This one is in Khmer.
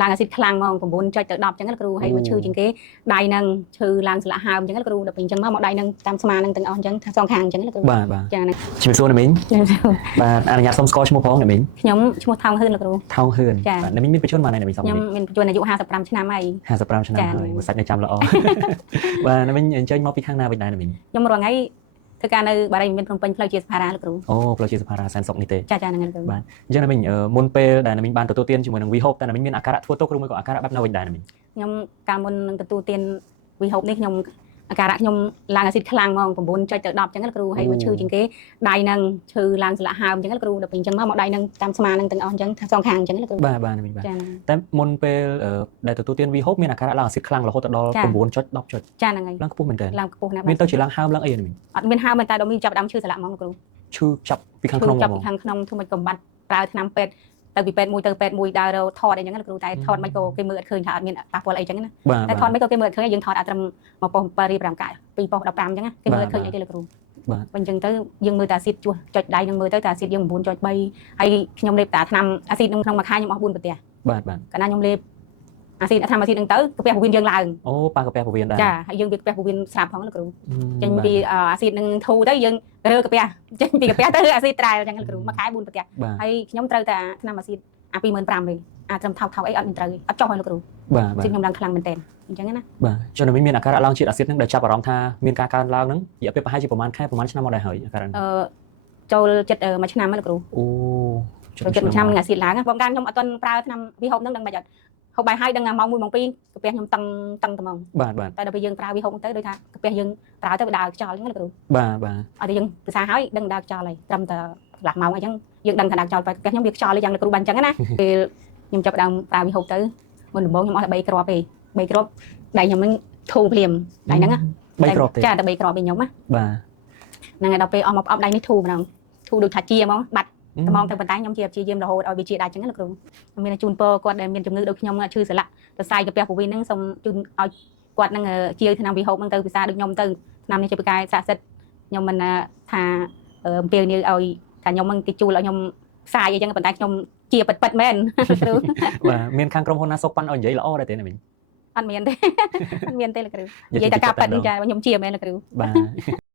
ឡើងអាស៊ីតខ្លាំងហ្មង9ចុចទៅ10អញ្ចឹងលោកគ្រូហើយមកឈឺជាងគេដៃនឹងឈឺឡើងស្លាក់ហើមអញ្ចឹងលោកគ្រូដល់ពេលអញ្ចឹងមកដៃនឹងតាមស្មានឹងទាំងអស់អញ្ចឹងសងខាងអញ្ចឹងលោកគ្រូបាទចាហ្នឹងជំរាបសួរណាមីងបាទអនុញ្ញាតសុំស្គាល់ឈ្មោះផងណាមីងខ្ញុំឈ្មោះថោងហ៊ឿនលោកគ្រូថោងហ៊ឿនបាទណាមីងមានបញ្ជនប៉ុន្មានណាមីងសុំខ្ញុំមានបញ្ជនអាយុ55ឆ្នាំហើយ55ឆ្នាំហើយមួយសាច់នៅចាំល្អបាទណាមីងអញ្ជើញមកពីខាងណាវិញដែរណាមីងខ្ញុំរាល់ថ្ងៃធ្វើការនៅបារីមានភ្នំពេញផ្លូវជាសភារាលោកគ្រូអូផ្លូវជាសភារាសែនសុកនេះទេចាហ្នឹងលោកគ្រូបាទអញ្ចឹងណាមីងមុនពេលដែលណាមីងបានទទួលទានជាមួយនឹង We Hope តែណាមីងមានអាការៈធ្វើទុកឬមួយក៏អាការៈបែបណាវិញដែរណាមីងខ្ញុំកាលមុននឹងទទួលទាន We Hope នេះខ្ញុំអាការៈខ្ញុំឡើងអាស៊ីតខ្លាំងហ្មង9ចុចទៅ10អញ្ចឹងលោកគ្រូហើយមកឈឺជាងគេដៃនឹងឈឺឡើងស្លាក់ហើមអញ្ចឹងលោកគ្រូដល់ពេលអញ្ចឹងមកដៃនឹងតាមស្មានឹងទាំងអស់អញ្ចឹងសងខាងអញ្ចឹងលោកគ្រូបាទបាទណាមីងបាទតែមុនពេលដែលទទួលទាន We Hope មានអាការៈឡើងអាស៊ីតខ្លាំងរហូតដល់9ចុច10ចុចចាហ្នឹងហើយឡើងខ្ពស់មែនតើឡើងខ្ពស់ណាស់មានទៅជាឡើងហើមឡើងអីណាមីងអត់មានហើមតែដល់មានចាប់ដើមឈឺស្លាក់ហ្មងលោកគ្រូឈឺចាប់ពីខាងក្នុងហ្មងចាប់ពីខាងក្នុងធ្វើមិនកំបាត់ប្រើថ្នាំពេទ្យទៅពីពេទ្យមួយទៅពេទ្យមួយដើរថតអីចឹងលោកគ្រូតែថតមិនក៏គេមើលអត់ឃើញថាអត់មានប៉ះពាល់អីចឹងណាតែថតមិនក៏គេមើលអត់ឃើញយើងថតអត់ត្រឹមមកប៉ុស្តិ៍7រៀប5កាយ2ប៉ុស្តិ៍15ចឹងគេមើលអត់ឃើញអីទេលោកគ្រូបាទអញ្ចឹងទៅយើងមើលតែអាស៊ីតជួសចុចដៃនឹងមើលទៅតែអាស៊ីតយើង9.3ហើយខ្ញុំលេបតែថ្នាំអាស៊ីតនឹងក្នុងមួយខែខ្ញុំអស់4ប្រទេសបាទបាទកាលណាខ្ញុំលេបអាស៊ីតថ្នាំអាស៊ីតនឹងទៅកាពះពោះវៀនយើងឡើងអូប៉ះកាពះពោះវៀនដែរចាហើយយើងវាកាពះពោះវៀនស្រាប់ផងលោកគ្រូចេញពីអាស៊ីតនឹងធូរទៅយើងរើកាពះចេញពីកាពះទៅអាស៊ីតត្រែលចឹងលោកគ្រូមួយខែ4ប្រទេសហើយខ្ញុំត្រូវតែថ្នាំអាស៊ីតអា25,000វិញអាចត្រឹមថោកអីអត់មានត្រូវអត់ចុះឲ្យលោកគ្រូបាទខ្ញុំឡើងខ្លាំងមែនតើអញ្ចឹងណាបាទចុះនៅមានអាការៈឡើងជាតិអាស៊ីតហ្នឹងដែលចាប់អារម្មណ៍ថាមានការកើនឡើងហ្នឹងរយៈពេលប្រហែលជាប្រហែលខែប្រហែលឆ្នាំមកដែរហើយអាការៈចូលចិត្តមួយឆ្នាំហើយលោកគ្រូអូចូលចិត្តមួយឆ្នាំនឹងអាស៊ីតឡើងបងកានខ្ញុំអត់ទាន់ប្រើថ្នាំវិហូបហ្នឹងដឹងមិនអត់ហូបបាយហើយដឹងម៉ោង1ម៉ោង2កាពះខ្ញុំតឹងត្មងបាទបាទតែដល់ពេលយើងប្រើវិហូបទៅដូចថាកាពះយើងប្រើទៅដើរខ្យល់អញ្ចឹងលោកគ្រូបាទបាទអត់ទេយើងភាសាហើយដឹងដើរខ្យល់ហើយត្រឹមតែកន្លះម៉ោងអីចឹងយើងដឹងថាដើរខ្យល់តែកាពះខ្ញុំវាខ្យល់យ៉ាងលោកគ្រូបានអញ្ចឹងណាពេលខ្ញុំចាប់ដើមប្រើវិហូបទៅមុនដំបូងខ្ញុំអស់តែ3គ្រាប់ទេ3គ្រាប់ដៃខ្ញុំនឹងធូរភ្លាមដៃហ្នឹង3គ្រាប់ទេចាតែ3គ្រាប់វិញខ្ញុំណាបាទហ្នឹងហើយដល់ពេលអស់មកអប់ដៃនេះធូរម្ដងធូរដូចថាជាហ្មងបាត់ត្មងទៅប៉ុន្តែខ្ញុំជាព្យាយាមរហូតឲ្យវាជាដាច់ចឹងលោកគ្រូមានជូនពរគាត់ដែលមានជំងឺដូចខ្ញុំឈឺសន្លាក់សរសៃកាពះពោះវៀនហ្នឹងសូមជូនឲ្យគាត់នឹងជាថ្នាំវិហូបហ្នឹងទៅពិសាដូចខ្ញុំទៅថ្នាំនេះជាប្រកាយស័ក្តិសិទ្ធិខ្ញុំមិនថាអំពាវនាវឲ្យថាខ្ញុំនឹងគេជួលឲ្យខ្ញុំផ្សាយអីចឹងប៉ុន្តែខ្ញុំជាពិតមែនគ្រូបាទមានខាងក្រុមហ៊ុនណាសុកប៉ាន់ឲ្យនិយាយល្អដែរទេណាមីងអត់មានទេអត់មានទេលោកគ្រូនិយាយតែការប៉ិតចាខ្ញុំជាមែនលោកគ្រូបាទ